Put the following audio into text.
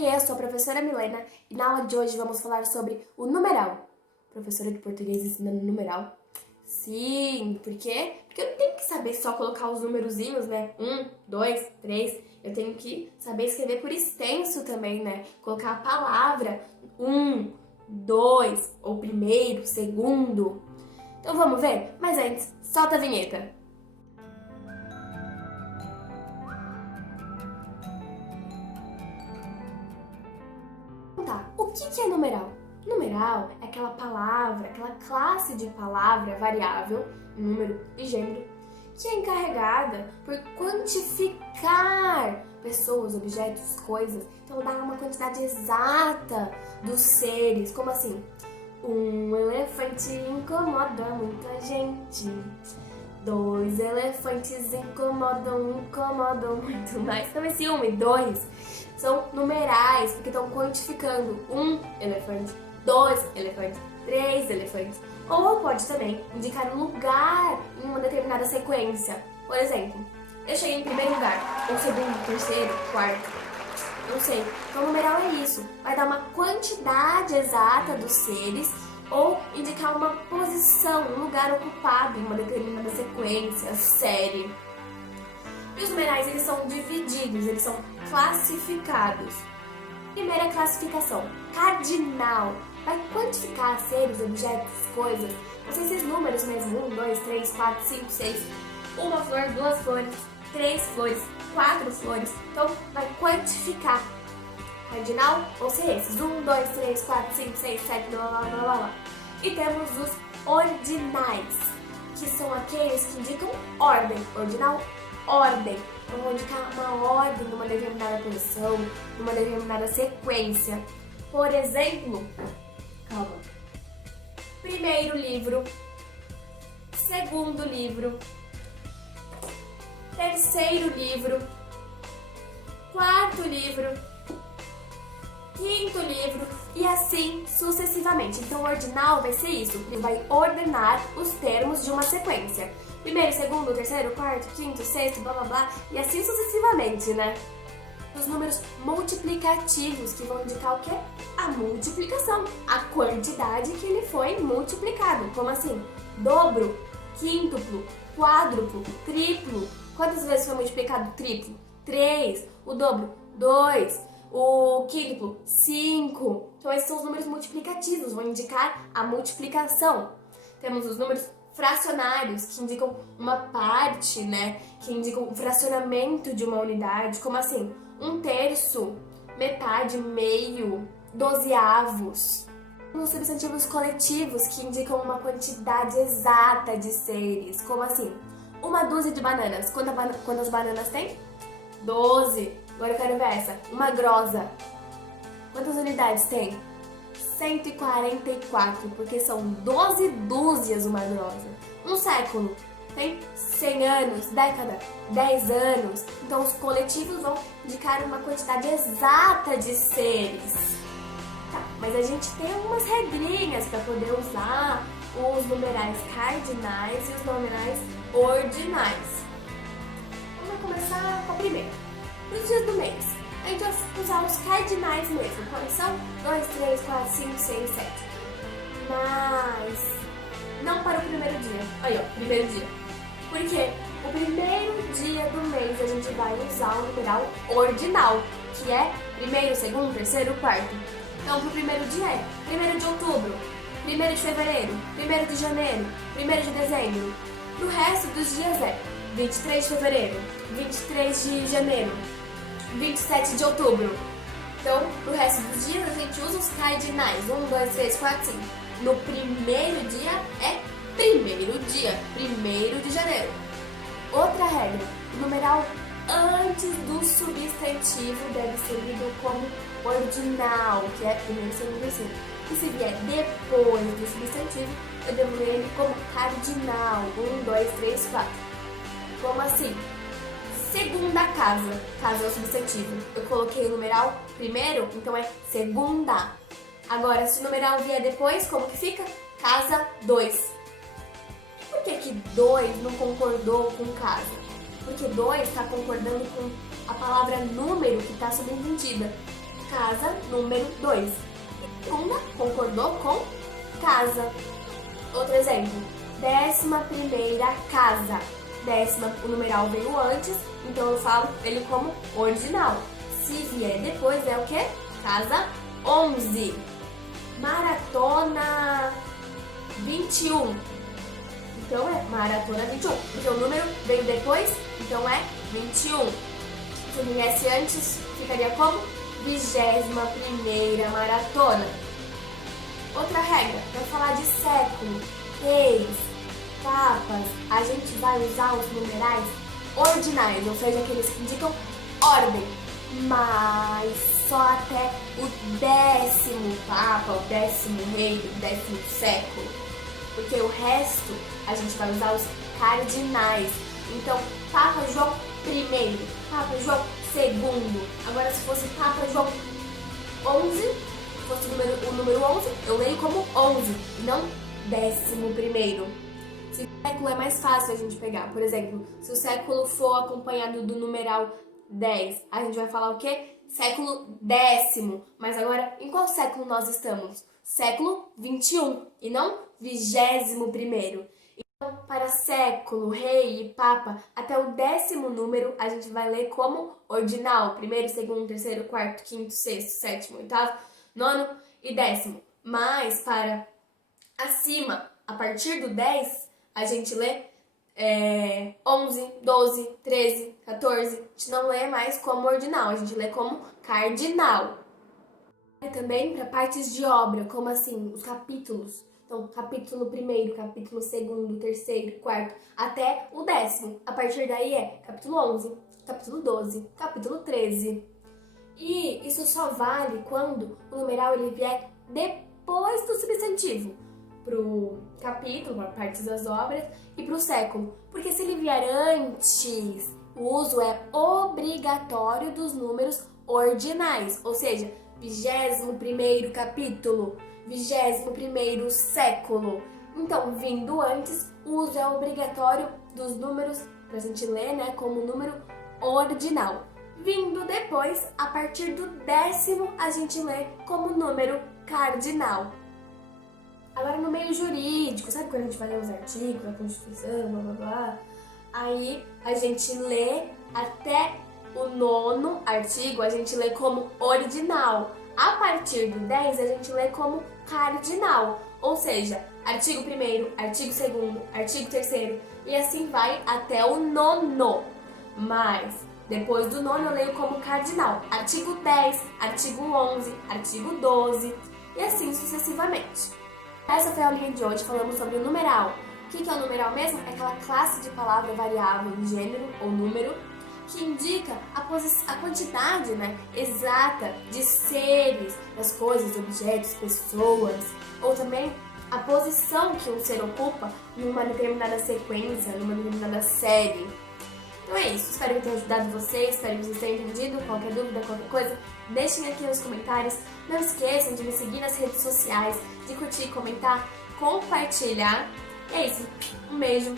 Eu sou a professora Milena e na aula de hoje vamos falar sobre o numeral. Professora de português ensinando numeral? Sim, por quê? Porque eu não tenho que saber só colocar os numerozinhos, né? 1, 2, 3. Eu tenho que saber escrever por extenso também, né? Colocar a palavra 1, 2, ou primeiro, segundo. Então vamos ver? Mas antes, solta a vinheta. Tá, o que é numeral? Numeral é aquela palavra, aquela classe de palavra variável, número e gênero, que é encarregada por quantificar pessoas, objetos, coisas. Então dá uma quantidade exata dos seres. Como assim? Um elefante incomoda muita gente. 2 elefantes incomodam muito mais. Então esse 1 e 2 são numerais, porque estão quantificando 1 elefante, 2 elefantes, 3 elefantes. Ou pode também indicar um lugar em uma determinada sequência. Por exemplo, eu cheguei em primeiro lugar, ou segundo, terceiro, quarto, não sei. Então o numeral é isso, vai dar uma quantidade exata dos seres ou indicar uma posição, um lugar ocupado em uma determinada sequência, série. E os numerais, eles são divididos, eles são classificados. Primeira classificação, cardinal. Vai quantificar seres, objetos, coisas. Não sei se esses números mesmo, 1, 2, 3, 4, 5, 6. Uma flor, 2 flores, 3 flores, 4 flores. Então, vai quantificar. Cardinal vão ser esses, 1, 2, 3, 4, 5, 6, 7, blá blá blá blá. E temos os ordinais, que são aqueles que indicam ordem. Ordinal, ordem. Então, vão indicar uma ordem numa determinada posição, numa determinada sequência. Por exemplo, primeiro livro, segundo livro, terceiro livro, quarto livro, quinto livro e assim sucessivamente. Então o ordinal vai ser isso, ele vai ordenar os termos de uma sequência. Primeiro, segundo, terceiro, quarto, quinto, sexto, blá blá blá e assim sucessivamente, né? Os números multiplicativos, que vão indicar o quê? A multiplicação, a quantidade que ele foi multiplicado. Como assim? Dobro, quíntuplo, quádruplo, triplo. Quantas vezes foi multiplicado triplo? 3. O dobro, 2. O quíntuplo, 5. Então esses são os números multiplicativos, vão indicar a multiplicação. Temos os números fracionários, que indicam uma parte, né? Que indicam o fracionamento de uma unidade, como assim? 1/3, metade, meio, dozeavos. Os substantivos coletivos, que indicam uma quantidade exata de seres, como assim? Uma dúzia de bananas. Quantas bananas tem? 12. Agora eu quero ver essa. Uma grosa. Quantas unidades tem? 144, porque são 12 dúzias uma grosa. Um século tem 100 anos, década, 10 anos. Então os coletivos vão indicar uma quantidade exata de seres. Tá, mas a gente tem algumas regrinhas para poder usar os numerais cardinais e os numerais ordinais. Vamos começar com a primeira. Nos dias do mês, a gente vai usar os cardinais mesmo. Quais são? 2, 3, 4, 5, 6, 7. Mas não para o primeiro dia. Aí, ó, primeiro dia. Porque o primeiro dia do mês a gente vai usar o numeral ordinal, que é primeiro, segundo, terceiro, quarto. Então, pro primeiro dia é 1º de outubro, 1º de fevereiro, 1º de janeiro, 1º de dezembro. No resto dos dias é 23 de fevereiro, 23 de janeiro, 27 de outubro. Então, no resto dos dias a gente usa os cardinais. 1, 2, 3, 4, 5. No primeiro dia é primeiro dia, 1º de janeiro. Outra regra, o numeral antes do substantivo deve ser lido como ordinal, que é primeiro, segundo, terceiro. E se vier depois do substantivo, eu devo ler ele como cardinal. 1, 2, 3, 4. Como assim? Segunda casa. Casa é o substantivo. Eu coloquei o numeral primeiro, então é segunda. Agora, se o numeral vier depois, como que fica? Casa 2. Por que 2 não concordou com casa? Porque 2 está concordando com a palavra número que está subentendida. casa número 2. Segunda, concordou com casa. Outro exemplo, 11ª casa. Décima, o numeral veio antes, então eu falo ele como ordinal. Se vier depois é o que? Casa 11. Maratona 21. Então é maratona 21, porque o número veio depois, então é 21. Se viesse antes, ficaria como? 21ª maratona. Outra regra, para falar de século, reis, papas, a gente vai usar os numerais ordinais, ou seja, aqueles que indicam ordem, mas só até o 10º papa, o 10º rei do 10º século, porque o resto a gente vai usar os cardinais. Então, Papa João I, Papa João II. Agora, se fosse Papa João 11, se fosse o número 11, eu leio como 11, e não 11º. Se o século é mais fácil a gente pegar. Por exemplo, se o século for acompanhado do numeral 10, a gente vai falar o quê? Século 10º. Mas agora, em qual século nós estamos? Século 21 e não 21º. Então, para século, rei e papa, até o 10º número a gente vai ler como ordinal. Primeiro, segundo, terceiro, quarto, quinto, sexto, sétimo, oitavo, nono e 10º. Mas para acima, a partir do 10, a gente lê 11, 12, 13, 14. A gente não lê mais como ordinal, a gente lê como cardinal. E também para partes de obra, como assim, os capítulos. Então, capítulo 1º, capítulo 2º, 3º, 4º, até o 10º. A partir daí é capítulo 11, capítulo 12, capítulo 13. E isso só vale quando o numeral ele vier depois do substantivo, pro capítulo, para partes das obras, e pro século. Porque se ele vier antes, o uso é obrigatório dos números ordinais, ou seja, 21º capítulo, 21º século. Então, vindo antes, o uso é obrigatório dos números, pra gente ler, né, como número ordinal. Vindo depois, a partir do 10º, a gente lê como número cardinal. Agora, no meio jurídico, sabe quando a gente vai ler os artigos, a Constituição, blá blá blá? Aí a gente lê até o 9º artigo, a gente lê como ordinal. A partir do 10, a gente lê como cardinal. Ou seja, artigo 1º, artigo 2º, artigo 3º e assim vai até o 9º. Mas depois do 9º eu leio como cardinal. Artigo 10, artigo 11, artigo 12 e assim sucessivamente. Essa foi a aulinha de hoje, falamos sobre o numeral. O que é o numeral mesmo? É aquela classe de palavra variável, gênero ou número, que indica a quantidade, né, exata de seres, das coisas, objetos, pessoas, ou também a posição que um ser ocupa numa determinada sequência, numa determinada série. Então é isso, espero que tenha ajudado vocês, espero que vocês tenham entendido. Qualquer dúvida, qualquer coisa, deixem aqui nos comentários. Não esqueçam de me seguir nas redes sociais, de curtir, comentar, compartilhar. E é isso, um beijo!